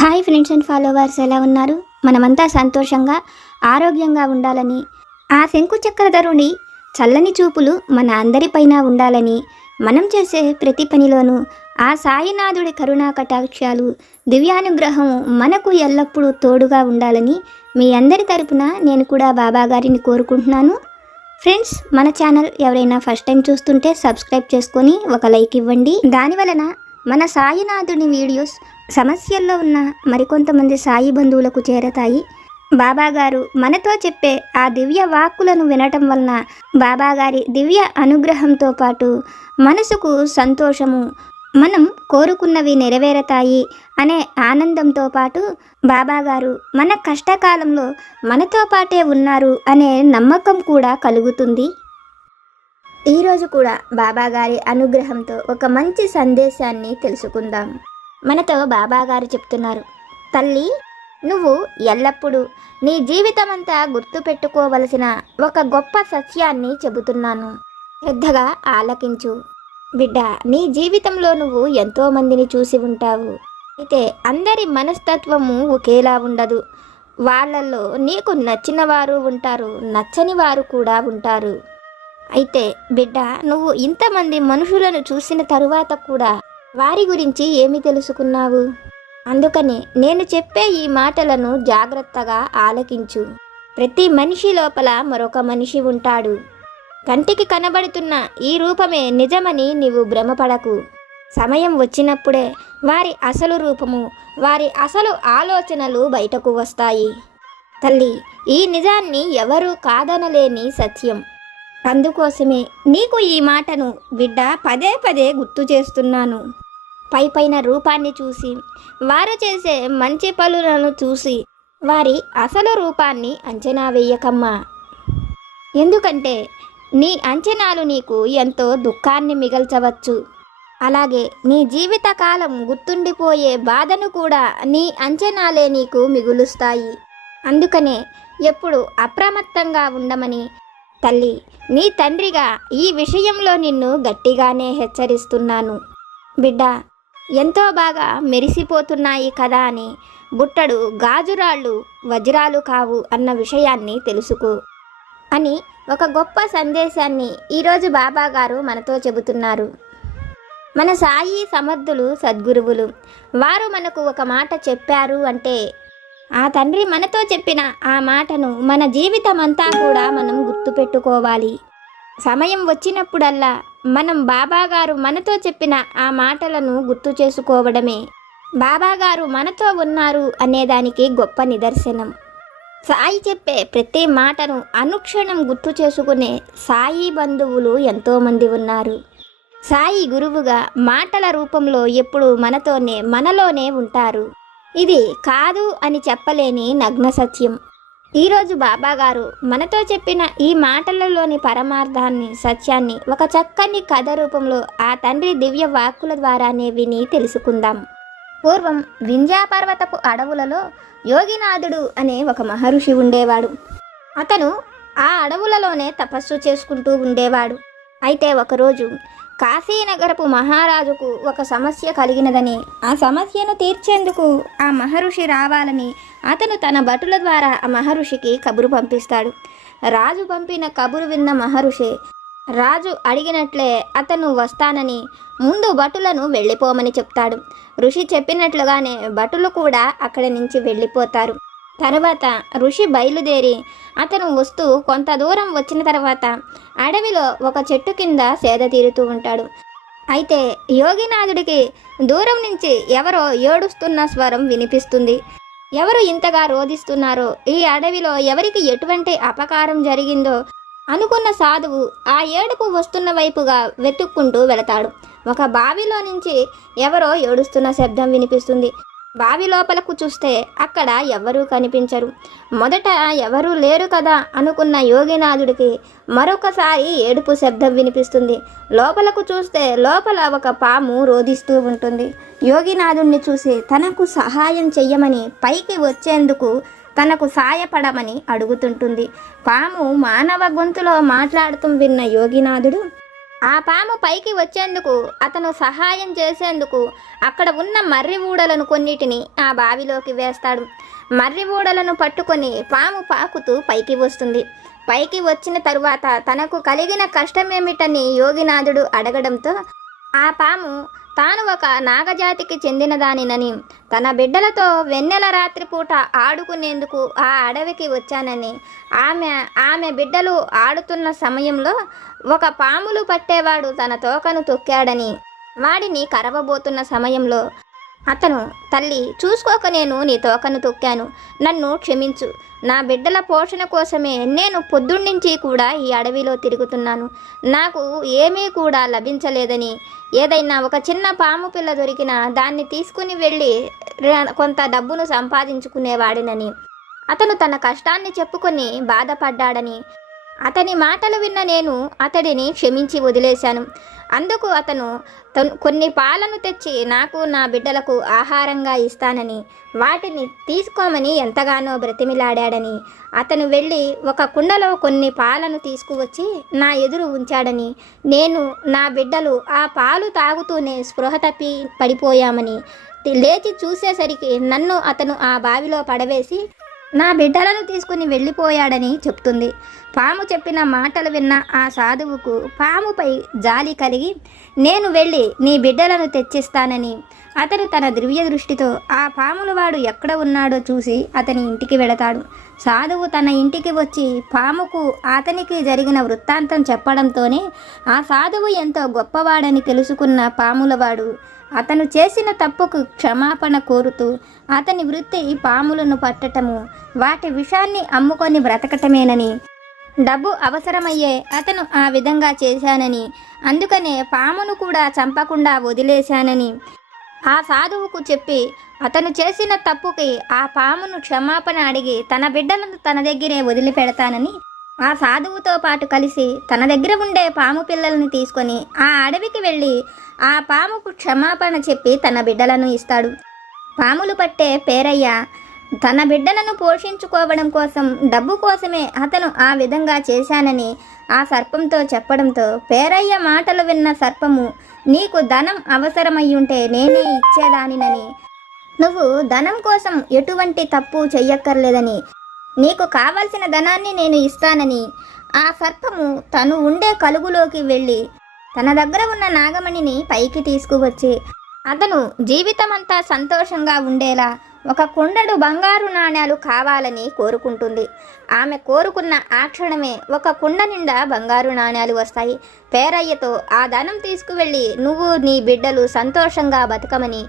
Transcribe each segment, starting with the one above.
Hi friends and followers, ఎలా ఉన్నారు? మనమంతా సంతోషంగా ఆరోగ్యంగా ఉండాలని, ఆ శంకు చక్రధరుని చల్లని చూపులు మన అందరిపైన ఉండాలని, మనం చేసే ప్రతి పనిలోనూ ఆ సాయినాథుడి కరుణా కటాక్షాలు, దివ్యానుగ్రహం మనకు ఎల్లప్పుడూ తోడుగా ఉండాలని మీ అందరి తరపున నేను కూడా బాబా గారిని కోరుకుంటున్నాను. ఫ్రెండ్స్, మన ఛానల్ ఎవరైనా ఫస్ట్ టైం చూస్తుంటే సబ్స్క్రైబ్ చేసుకొని ఒక లైక్ ఇవ్వండి. దానివలన మన సాయినాథుని వీడియోస్ సమస్యల్లో ఉన్న మరికొంతమంది సాయి బంధువులకు చేరతాయి. బాబాగారు మనతో చెప్పే ఆ దివ్య వాక్కులను వినటం వలన బాబాగారి దివ్య అనుగ్రహంతో పాటు మనసుకు సంతోషము, మనం కోరుకున్నవి నెరవేరతాయి అనే ఆనందంతో పాటు బాబాగారు మన కష్టకాలంలో మనతో పాటే ఉన్నారు అనే నమ్మకం కూడా కలుగుతుంది. ఈరోజు కూడా బాబాగారి అనుగ్రహంతో ఒక మంచి సందేశాన్ని తెలుసుకుందాం. మనతో బాబాగారు చెప్తున్నారు, తల్లి, నువ్వు ఎల్లప్పుడూ నీ జీవితమంతా గుర్తుపెట్టుకోవలసిన ఒక గొప్ప సత్యాన్ని చెబుతున్నాను. శ్రద్ధగా ఆలకించు. బిడ్డ, నీ జీవితంలో నువ్వు ఎంతోమందిని చూసి ఉంటావు. అయితే అందరి మనస్తత్వము ఒకేలా ఉండదు. వాళ్ళల్లో నీకు నచ్చిన వారు ఉంటారు, నచ్చని వారు కూడా ఉంటారు. అయితే బిడ్డ, నువ్వు ఇంతమంది మనుషులను చూసిన తరువాత కూడా వారి గురించి ఏమి తెలుసుకున్నావు? అందుకని నేను చెప్పే ఈ మాటలను జాగ్రత్తగా ఆలకించు. ప్రతి మనిషి లోపల మరొక మనిషి ఉంటాడు. కంటికి కనబడుతున్న ఈ రూపమే నిజమని నీవు భ్రమపడకు. సమయం వచ్చినప్పుడే వారి అసలు రూపము, వారి అసలు ఆలోచనలు బయటకు వస్తాయి. తల్లి, ఈ నిజాన్ని ఎవరూ కాదనలేని సత్యం. అందుకోసమే నీకు ఈ మాటను బిడ్డ పదే పదే గుర్తు చేస్తున్నాను. పైపైన రూపాన్ని చూసి, వారు చేసే మంచి పనులను చూసి వారి అసలు రూపాన్ని అంచనా వేయకమ్మా. ఎందుకంటే నీ అంచనాలు నీకు ఎంతో దుఃఖాన్ని మిగల్చవచ్చు. అలాగే నీ జీవితకాలం గుర్తుండిపోయే బాధను కూడా నీ అంచనాలే నీకు మిగులుస్తాయి. అందుకనే ఎప్పుడు అప్రమత్తంగా ఉండమని తల్లి, నీ తండ్రిగా ఈ విషయంలో నిన్ను గట్టిగానే హెచ్చరిస్తున్నాను. బిడ్డ, ఎంతో బాగా మెరిసిపోతున్నాయి కదా అని బుట్టడు గాజురాళ్ళు వజ్రాలు కావు అన్న విషయాన్ని తెలుసుకో అని ఒక గొప్ప సందేశాన్ని ఈరోజు బాబాగారు మనతో చెబుతున్నారు. మన సాయి సమర్థులు సద్గురువులు వారు మనకు ఒక మాట చెప్పారు అంటే ఆ తండ్రి మనతో చెప్పిన ఆ మాటను మన జీవితమంతా కూడా మనం గుర్తుపెట్టుకోవాలి. సమయం వచ్చినప్పుడల్లా మనం బాబాగారు మనతో చెప్పిన ఆ మాటలను గుర్తు చేసుకోవడమే బాబాగారు మనతో ఉన్నారు అనేదానికి గొప్ప నిదర్శనం. సాయి చెప్పే ప్రతి మాటను అనుక్షణం గుర్తు చేసుకునే సాయి బంధువులు ఎంతోమంది ఉన్నారు. సాయి గురువుగా మాటల రూపంలో ఎప్పుడు మనతోనే, మనలోనే ఉంటారు. ఇది కాదు అని చెప్పలేని నగ్న సత్యం. ఈరోజు బాబాగారు మనతో చెప్పిన ఈ మాటలలోని పరమార్థాన్ని, సత్యాన్ని ఒక చక్కని కథ రూపంలో ఆ తండ్రి దివ్య వాక్కుల ద్వారానే విని తెలుసుకుందాం. పూర్వం వింధ్యా పర్వతపు అడవులలో యోగినాథుడు అనే ఒక మహర్షి ఉండేవాడు. అతను ఆ అడవులలోనే తపస్సు చేసుకుంటూ ఉండేవాడు. అయితే ఒకరోజు కాశీనగరపు మహారాజుకు ఒక సమస్య కలిగినదని, ఆ సమస్యను తీర్చేందుకు ఆ మహర్షి రావాలని అతను తన భటుల ద్వారా ఆ మహర్షికి కబురు పంపిస్తాడు. రాజు పంపిన కబురు విన్న మహర్షి రాజు అడిగినట్లే అతను వస్తానని ముందు భటులను వెళ్ళిపోమని చెప్తాడు. ఋషి చెప్పినట్లుగానే భటులు కూడా అక్కడి నుంచి వెళ్ళిపోతారు. తర్వాత ఋషి బయలుదేరి అతను వస్తూ కొంత దూరం వచ్చిన తర్వాత అడవిలో ఒక చెట్టు కింద సేద తీరుతూ ఉంటాడు. అయితే యోగినాథుడికి దూరం నుంచి ఎవరో ఏడుస్తున్న స్వరం వినిపిస్తుంది. ఎవరు ఇంతగా రోధిస్తున్నారో, ఈ అడవిలో ఎవరికి ఎటువంటి అపకారం జరిగిందో అనుకున్న సాధువు ఆ ఏడుపు వస్తున్న వైపుగా వెతుక్కుంటూ వెళతాడు. ఒక బావిలో నుంచి ఎవరో ఏడుస్తున్న శబ్దం వినిపిస్తుంది. బావి లోపలకు చూస్తే అక్కడ ఎవరూ కనిపించరు. మొదట ఎవరూ లేరు కదా అనుకున్న యోగినాథుడికి మరొకసారి ఏడుపు శబ్దం వినిపిస్తుంది. లోపలకు చూస్తే లోపల ఒక పాము రోధిస్తూ ఉంటుంది. యోగినాథుడిని చూసి తనకు సహాయం చెయ్యమని, పైకి వచ్చేందుకు తనకు సాయపడమని అడుగుతుంటుంది. పాము మానవ గొంతులో మాట్లాడుతూ విన్న యోగినాథుడు ఆ పాము పైకి వచ్చేందుకు అతను సహాయం చేసేందుకు అక్కడ ఉన్న మర్రి ఊడలను కొన్నిటిని ఆ బావిలోకి వేస్తాడు. మర్రి ఊడలను పట్టుకొని పాము పాకుతూ పైకి వస్తుంది. పైకి వచ్చిన తరువాత తనకు కలిగిన కష్టమేమిటని యోగినాథుడు అడగడంతో ఆ పాము తాను ఒక నాగజాతికి చెందినదానినని, తన బిడ్డలతో వెన్నెల రాత్రిపూట ఆడుకునేందుకు ఆ అడవికి వచ్చానని, ఆమె బిడ్డలు ఆడుతున్న సమయంలో ఒక పాములు పట్టేవాడు తన తోకను తొక్కాడని, వాడిని కరవబోతున్న సమయంలో అతను, తల్లి చూసుకోక నేను నీ తోకను తొక్కాను, నన్ను క్షమించు, నా బిడ్డల పోషణ కోసమే నేను పొద్దున్నుంచి కూడా ఈ అడవిలో తిరుగుతున్నాను, నాకు ఏమీ కూడా లభించలేదని, ఏదైనా ఒక చిన్న పాము పిల్ల దొరికినా దాన్ని తీసుకుని వెళ్ళి కొంత డబ్బును సంపాదించుకునేవాడినని, అతను తన కష్టాన్ని చెప్పుకొని బాధపడ్డాడని, అతని మాటలు విన్న నేను అతడిని క్షమించి వదిలేశాను. అందుకు అతను కొన్ని పాలను తెచ్చి నాకు నా బిడ్డలకు ఆహారంగా ఇస్తానని, వాటిని తీసుకోమని ఎంతగానో బ్రతిమిలాడాడని, అతను వెళ్ళి ఒక కుండలో కొన్ని పాలను తీసుకువచ్చి నా ఎదురు ఉంచాడని, నేను నా బిడ్డలు ఆ పాలు తాగుతూనే స్పృహ తప్పి పడిపోయామని, లేచి చూసేసరికి నన్ను అతను ఆ బావిలో పడవేసి నా బిడ్డలను తీసుకుని వెళ్ళిపోయాడని చెప్తుంది. పాము చెప్పిన మాటలు విన్న ఆ సాధువుకు పాముపై జాలి కలిగి, నేను వెళ్ళి నీ బిడ్డలను తెచ్చిస్తానని, అతను తన దివ్య దృష్టితో ఆ పాముల వాడు ఎక్కడ ఉన్నాడో చూసి అతని ఇంటికి వెళతాడు. సాధువు తన ఇంటికి వచ్చి పాముకు అతనికి జరిగిన వృత్తాంతం చెప్పడంతోనే ఆ సాధువు ఎంతో గొప్పవాడని తెలుసుకున్న పాములవాడు అతను చేసిన తప్పుకు క్షమాపణ కోరుతూ, అతని వృత్తి పాములను పట్టటము, వాటి విషాన్ని అమ్ముకొని బ్రతకటమేనని, డబ్బు అవసరమయ్యే అతను ఆ విధంగా చేశానని, అందుకనే పామును కూడా చంపకుండా వదిలేశానని ఆ సాధువుకు చెప్పి, అతను చేసిన తప్పుకి ఆ పామును క్షమాపణ అడిగి తన బిడ్డలను తన దగ్గరే వదిలిపెడతానని ఆ సాధువుతో పాటు కలిసి తన దగ్గర ఉండే పాము పిల్లలను తీసుకొని ఆ అడవికి వెళ్ళి ఆ పాముకు క్షమాపణ చెప్పి తన బిడ్డలను ఇస్తాడు. పాములు పట్టే పేరయ్య తన బిడ్డలను పోషించుకోవడం కోసం, డబ్బు కోసమే అతను ఆ విధంగా చేశానని ఆ సర్పంతో చెప్పడంతో పేరయ్య మాటలు విన్న సర్పము, నీకు ధనం అవసరమయ్యుంటే నేనే ఇచ్చేదానినని, నువ్వు ధనం కోసం ఎటువంటి తప్పు చెయ్యక్కర్లేదని, నీకు కావలసిన ధనాన్ని నేను ఇస్తానని ఆ సర్పము తను ఉండే కలుగులోకి వెళ్ళి తన దగ్గర ఉన్న నాగమణిని పైకి తీసుకువచ్చి అతను జీవితమంతా సంతోషంగా ఉండేలా ఒక కుండడు బంగారు నాణ్యాలు కావాలని కోరుకుంటుంది. ఆమె కోరుకున్న ఆ క్షణమే ఒక కుండ నిండా బంగారు నాణ్యాలు వస్తాయి. పేరయ్యతో ఆ ధనం తీసుకువెళ్ళి నువ్వు నీ బిడ్డలు సంతోషంగా బతకమని,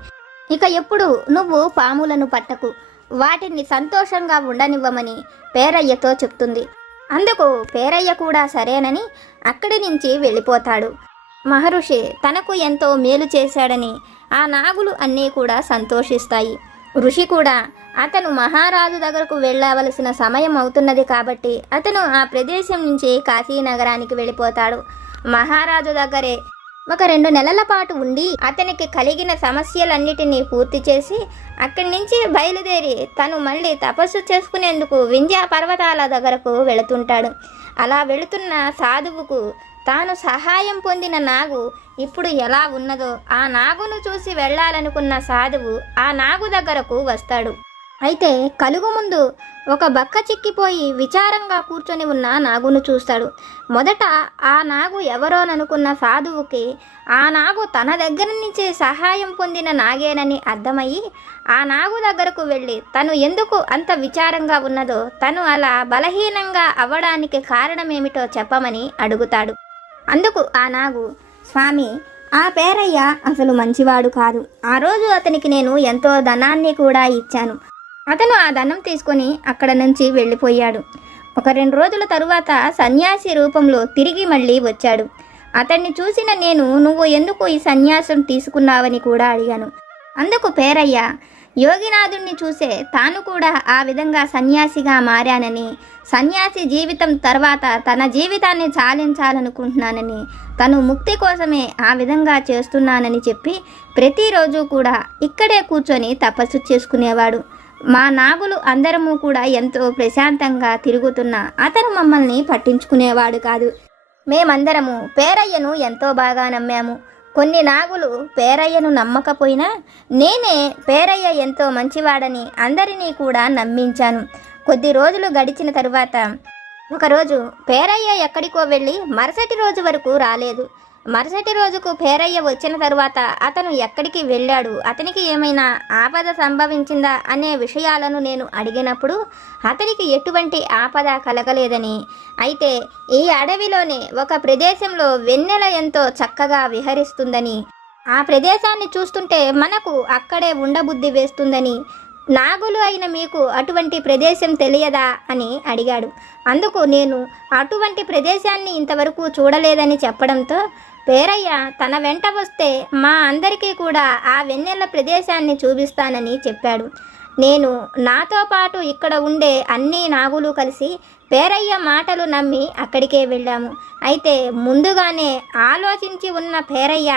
ఇక ఎప్పుడు నువ్వు పాములను పట్టకు, వాటిని సంతోషంగా ఉండనివ్వమని పేరయ్యతో చెప్తుంది. అందుకు పేరయ్య కూడా సరేనని అక్కడి నుంచి వెళ్ళిపోతాడు. మహర్షి తనకు ఎంతో మేలు చేశాడని ఆ నాగులు అన్నీ కూడా సంతోషిస్తాయి. ఋషి కూడా అతను మహారాజు దగ్గరకు వెళ్ళవలసిన సమయం అవుతున్నది కాబట్టి అతను ఆ ప్రదేశం నుంచి కాశీనగరానికి వెళ్ళిపోతాడు. మహారాజు దగ్గరే ఒక 2 నెలల పాటు ఉండి అతనికి కలిగిన సమస్యలన్నిటినీ పూర్తి చేసి అక్కడి నుంచి బయలుదేరి తను మళ్ళీ తపస్సు చేసుకునేందుకు వింధ్యా పర్వతాల దగ్గరకు వెళుతుంటాడు. అలా వెళుతున్న సాధువుకు తాను సహాయం పొందిన నాగు ఇప్పుడు ఎలా ఉన్నదో ఆ నాగును చూసి వెళ్ళాలనుకున్న సాధువు ఆ నాగు దగ్గరకు వస్తాడు. అయితే కలుగు ముందు ఒక బక్క చిక్కిపోయి విచారంగా కూర్చొని ఉన్న నాగును చూస్తాడు. మొదట ఆ నాగు ఎవరోననుకున్న సాధువుకి ఆ నాగు తన దగ్గర నుంచి సహాయం పొందిన నాగేనని అర్థమయ్యి ఆ నాగు దగ్గరకు వెళ్ళి తను ఎందుకు అంత విచారంగా ఉన్నదో, తను అలా బలహీనంగా అవ్వడానికి కారణమేమిటో చెప్పమని అడుగుతాడు. అందుకు ఆ నాగు, స్వామి, ఆ పేరయ్య అసలు మంచివాడు కాదు. ఆ రోజు అతనికి నేను ఎంతో ధనాన్ని కూడా ఇచ్చాను. అతను ఆ ధనం తీసుకొని అక్కడ నుంచి వెళ్ళిపోయాడు. ఒక 2 రోజుల తరువాత సన్యాసి రూపంలో తిరిగి మళ్ళీ వచ్చాడు. అతన్ని చూసిన నేను, నువ్వు ఎందుకు ఈ సన్యాసం తీసుకున్నావని కూడా అడిగాను. అందుకు పేరయ్య, యోగినాథుణ్ణి చూసే తాను కూడా ఆ విధంగా సన్యాసిగా మారానని, సన్యాసి జీవితం తర్వాత తన జీవితాన్ని చాలించాలనుకుంటున్నానని, తను ముక్తి కోసమే ఆ విధంగా చేస్తున్నానని చెప్పి ప్రతిరోజు కూడా ఇక్కడే కూర్చొని తపస్సు చేసుకునేవాడు. మా నాగులు అందరము కూడా ఎంతో ప్రశాంతంగా తిరుగుతున్నా అతను మమ్మల్ని పట్టించుకునేవాడు కాదు. మేమందరము పేరయ్యను ఎంతో బాగా నమ్మాము. కొన్ని నాగులు పేరయ్యను నమ్మకపోయినా నేనే పేరయ్య ఎంతో మంచివాడని అందరినీ కూడా నమ్మించాను. కొద్ది రోజులు గడిచిన తరువాత ఒకరోజు పేరయ్య ఎక్కడికో వెళ్ళి మరుసటి రోజు వరకు రాలేదు. మరుసటి రోజుకు పేరయ్య వచ్చిన తరువాత అతను ఎక్కడికి వెళ్ళాడు, అతనికి ఏమైనా ఆపద సంభవించిందా అనే విషయాలను నేను అడిగినప్పుడు అతనికి ఎటువంటి ఆపద కలగలేదని, అయితే ఈ అడవిలోనే ఒక ప్రదేశంలో వెన్నెల ఎంతో చక్కగా విహరిస్తుందని, ఆ ప్రదేశాన్ని చూస్తుంటే మనకు అక్కడే ఉండబుద్ధి వేస్తుందని, నాగులు అయిన మీకు అటువంటి ప్రదేశం తెలియదా అని అడిగాడు. అందుకు నేను అటువంటి ప్రదేశాన్ని ఇంతవరకు చూడలేదని చెప్పడంతో పేరయ్య తన వెంట వస్తే మా అందరికీ కూడా ఆ వెన్నెల ప్రదేశాన్ని చూపిస్తానని చెప్పాడు. నేను నాతో పాటు ఇక్కడ ఉండే అన్ని నాగులు కలిసి పేరయ్య మాటలు నమ్మి అక్కడికే వెళ్ళాము. అయితే ముందుగానే ఆలోచించి ఉన్న పేరయ్య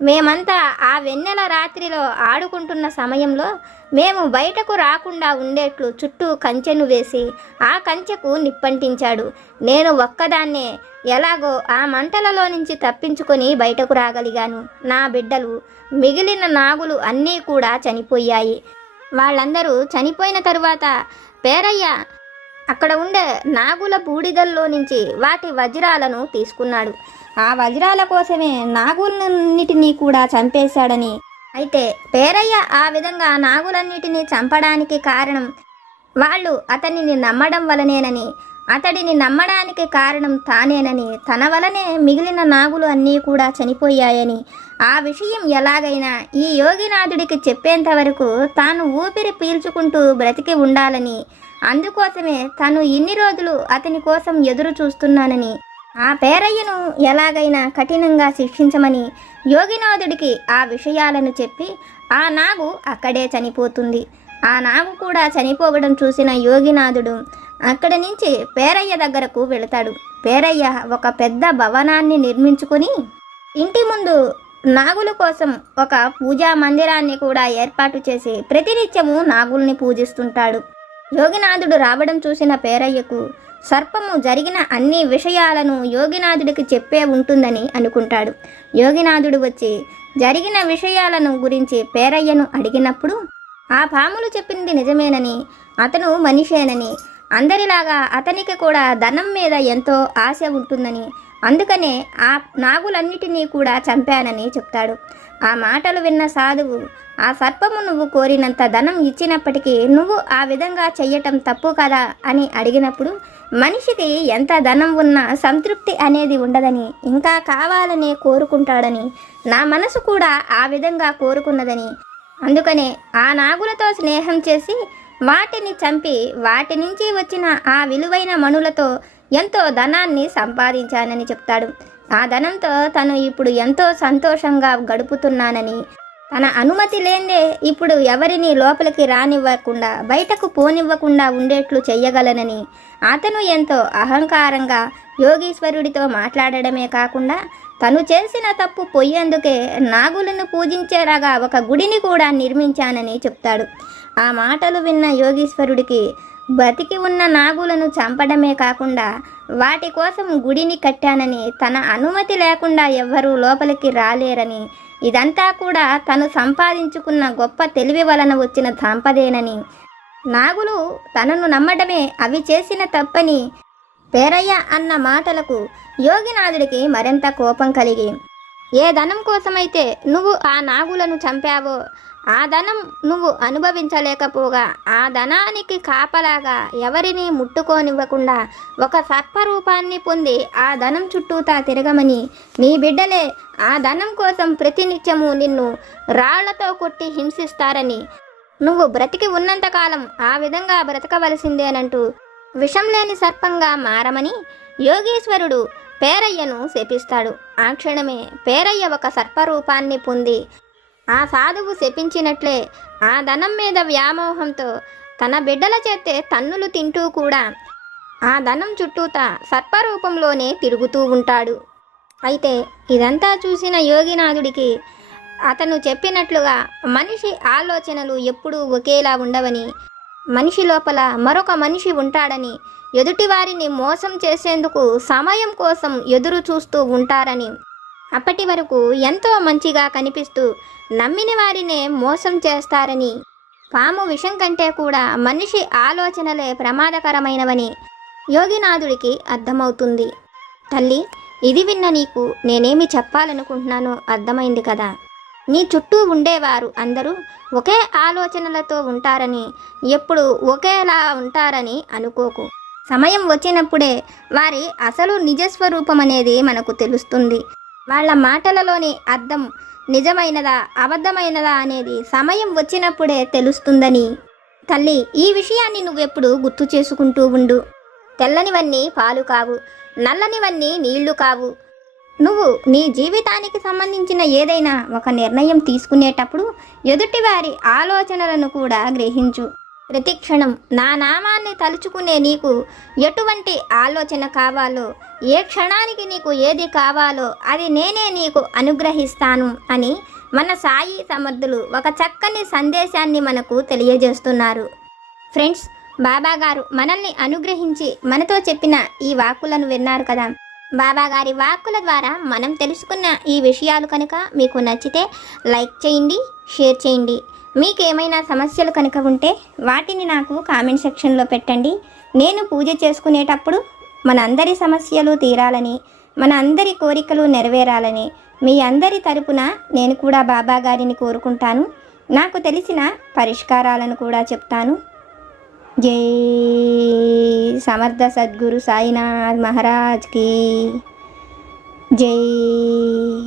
మేమంతా ఆ వెన్నెల రాత్రిలో ఆడుకుంటున్న సమయంలో మేము బయటకు రాకుండా ఉండేట్లు చుట్టూ కంచెను వేసి ఆ కంచెకు నిప్పంటించాడు. నేను ఒక్కదాన్నే ఎలాగో ఆ మంటలలో నుంచి తప్పించుకొని బయటకు రాగలిగాను. నా బిడ్డలు మిగిలిన నాగులు అన్నీ కూడా చనిపోయాయి. వాళ్ళందరూ చనిపోయిన తరువాత పేరయ్య అక్కడ ఉండే నాగుల బూడిదల్లో నుంచి వాటి వజ్రాలను తీసుకున్నాడు. ఆ వజ్రాల కోసమే నాగులన్నిటినీ కూడా చంపేశాడని, అయితే పేరయ్య ఆ విధంగా నాగులన్నిటినీ చంపడానికి కారణం వాళ్ళు అతనిని నమ్మడం వలనేనని, అతడిని నమ్మడానికి కారణం తానేనని, తన వలనే మిగిలిన నాగులు అన్నీ కూడా చనిపోయాయని, ఆ విషయం ఎలాగైనా ఈ యోగినాథుడికి చెప్పేంత వరకు తాను ఊపిరి పీల్చుకుంటూ బ్రతికి ఉండాలని, అందుకోసమే తను ఇన్ని రోజులు అతని కోసం ఎదురు చూస్తున్నానని, ఆ పేరయ్యను ఎలాగైనా కఠినంగా శిక్షించమని యోగినాథుడికి ఆ విషయాలను చెప్పి ఆ నాగు అక్కడే చనిపోతుంది. ఆ నాగు కూడా చనిపోవడం చూసిన యోగినాథుడు అక్కడి నుంచి పేరయ్య దగ్గరకు వెళతాడు. పేరయ్య ఒక పెద్ద భవనాన్ని నిర్మించుకొని ఇంటి ముందు నాగుల కోసం ఒక పూజా మందిరాన్ని కూడా ఏర్పాటు చేసి ప్రతినిత్యము నాగుల్ని పూజిస్తుంటాడు. యోగినాథుడు రావడం చూసిన పేరయ్యకు సర్పము జరిగిన అన్ని విషయాలను యోగినాథుడికి చెప్పే ఉంటుందని అనుకుంటాడు. యోగినాథుడు వచ్చి జరిగిన విషయాలను గురించి పేరయ్యను అడిగినప్పుడు ఆ పాములు చెప్పింది నిజమేనని, అతను మనిషేనని, అందరిలాగా అతనికి కూడా ధనం మీద ఎంతో ఆశ ఉంటుందని, అందుకనే ఆ నాగులన్నిటినీ కూడా చంపానని చెప్తాడు. ఆ మాటలు విన్న సాధువు, ఆ సర్పము నువ్వు కోరినంత ధనం ఇచ్చినప్పటికీ నువ్వు ఆ విధంగా చెయ్యటం తప్పు కదా అని అడిగినప్పుడు, మనిషికి ఎంత ధనం ఉన్నా సంతృప్తి అనేది ఉండదని, ఇంకా కావాలనే కోరుకుంటాడని, నా మనసు కూడా ఆ విధంగా కోరుకున్నదని, అందుకనే ఆ నాగులతో స్నేహం చేసి వాటిని చంపి వాటి నుంచి వచ్చిన ఆ విలువైన మణులతో ఎంతో ధనాన్ని సంపాదించానని చెప్తాడు. ఆ ధనంతో తను ఇప్పుడు ఎంతో సంతోషంగా గడుపుతున్నానని, తన అనుమతి లేదే ఇప్పుడు ఎవరిని లోపలికి రానివ్వకుండా బయటకు పోనివ్వకుండా ఉండేట్లు చెయ్యగలనని, అతను ఎంతో అహంకారంగా యోగీశ్వరుడితో మాట్లాడడమే కాకుండా తను చేసిన తప్పు పొయ్యేందుకే నాగులను పూజించేలాగా ఒక గుడిని కూడా నిర్మించానని చెప్తాడు. ఆ మాటలు విన్న యోగీశ్వరుడికి బతికి ఉన్న నాగులను చంపడమే కాకుండా వాటి కోసం గుడిని కట్టానని, తన అనుమతి లేకుండా ఎవ్వరూ లోపలికి రాలేరని, ఇదంతా కూడా తను సంపాదించుకున్న గొప్ప తెలివి వలన వచ్చిన సంపదేనని, నాగులు తనను నమ్మడమే అవి చేసిన తప్పని పేరయ్య అన్న మాటలకు యోగినాథుడికి మరింత కోపం కలిగి, ఏ ధనం కోసమైతే నువ్వు ఆ నాగులను చంపావో ఆ ధనం నువ్వు అనుభవించలేకపోగా ఆ ధనానికి కాపలాగా ఎవరిని ముట్టుకోనివ్వకుండా ఒక సర్పరూపాన్ని పొంది ఆ ధనం చుట్టూతా తిరగమని, నీ బిడ్డలే ఆ ధనం కోసం ప్రతినిత్యము నిన్ను రాళ్లతో కొట్టి హింసిస్తారని, నువ్వు బ్రతికి ఉన్నంతకాలం ఆ విధంగా బ్రతకవలసిందేనంటూ విషం లేని సర్పంగా మారమని యోగీశ్వరుడు పేరయ్యను శపిస్తాడు. ఆ క్షణమే పేరయ్య ఒక సర్పరూపాన్ని పొంది ఆ సాధువు శపించినట్లే ఆ ధనం మీద వ్యామోహంతో తన బిడ్డల చేతే తన్నులు తింటూ కూడా ఆ ధనం చుట్టూతా సర్పరూపంలోనే తిరుగుతూ ఉంటాడు. అయితే ఇదంతా చూసిన యోగినాథుడికి అతను చెప్పినట్లుగా మనిషి ఆలోచనలు ఎప్పుడూ ఒకేలా ఉండవని, మనిషి లోపల మరొక మనిషి ఉంటాడని, ఎదుటివారిని మోసం చేసేందుకు సమయం కోసం ఎదురు చూస్తూ ఉంటారని, అప్పటి వరకు ఎంతో మంచిగా కనిపిస్తూ నమ్మిన వారినే మోసం చేస్తారని, పాము విషం కంటే కూడా మనిషి ఆలోచనలే ప్రమాదకరమైనవని యోగినాథుడికి అర్థమవుతుంది. తల్లి, ఇది విన్న నీకు నేనేమి చెప్పాలనుకుంటున్నానో అర్థమైంది కదా. నీ చుట్టూ ఉండేవారు అందరూ ఒకే ఆలోచనలతో ఉంటారని, ఎప్పుడు ఒకేలా ఉంటారని అనుకోకు. సమయం వచ్చినప్పుడే వారి అసలు నిజస్వరూపం అనేది మనకు తెలుస్తుంది. వాళ్ళ మాటలలోని అర్థం నిజమైనదా అబద్ధమైనదా అనేది సమయం వచ్చినప్పుడే తెలుస్తుందని తల్లి, ఈ విషయాన్ని నువ్వెప్పుడు గుర్తు చేసుకుంటూ ఉండు. తెల్లనివన్నీ పాలు కావు, నల్లనివన్నీ నీళ్లు కావు. నువ్వు నీ జీవితానికి సంబంధించిన ఏదైనా ఒక నిర్ణయం తీసుకునేటప్పుడు ఎదుటివారి ఆలోచనలను కూడా గ్రహించు. ప్రతి క్షణం నా నామాన్ని తలుచుకునే నీకు ఎటువంటి ఆలోచన కావాలో, ఏ క్షణానికి నీకు ఏది కావాలో అది నేనే నీకు అనుగ్రహిస్తాను అని మన సాయి సమర్థులు ఒక చక్కని సందేశాన్ని మనకు తెలియజేస్తున్నారు. ఫ్రెండ్స్, బాబాగారు మనల్ని అనుగ్రహించి మనతో చెప్పిన ఈ వాక్కులను విన్నారు కదా. బాబాగారి వాక్కుల ద్వారా మనం తెలుసుకున్న ఈ విషయాలు కనుక మీకు నచ్చితే లైక్ చేయండి, షేర్ చేయండి. మీకేమైనా సమస్యలు కనుక ఉంటే వాటిని నాకు కామెంట్ సెక్షన్లో పెట్టండి. నేను పూజ చేసుకునేటప్పుడు మన అందరి సమస్యలు తీరాలని, మన అందరి కోరికలు నెరవేరాలని మీ అందరి తరపున నేను కూడా బాబాగారిని కోరుకుంటాను. నాకు తెలిసిన పరిష్కారాలను కూడా చెప్తాను. జై సమర్థ సద్గురు సాయినాథ్ మహారాజ్ की जय।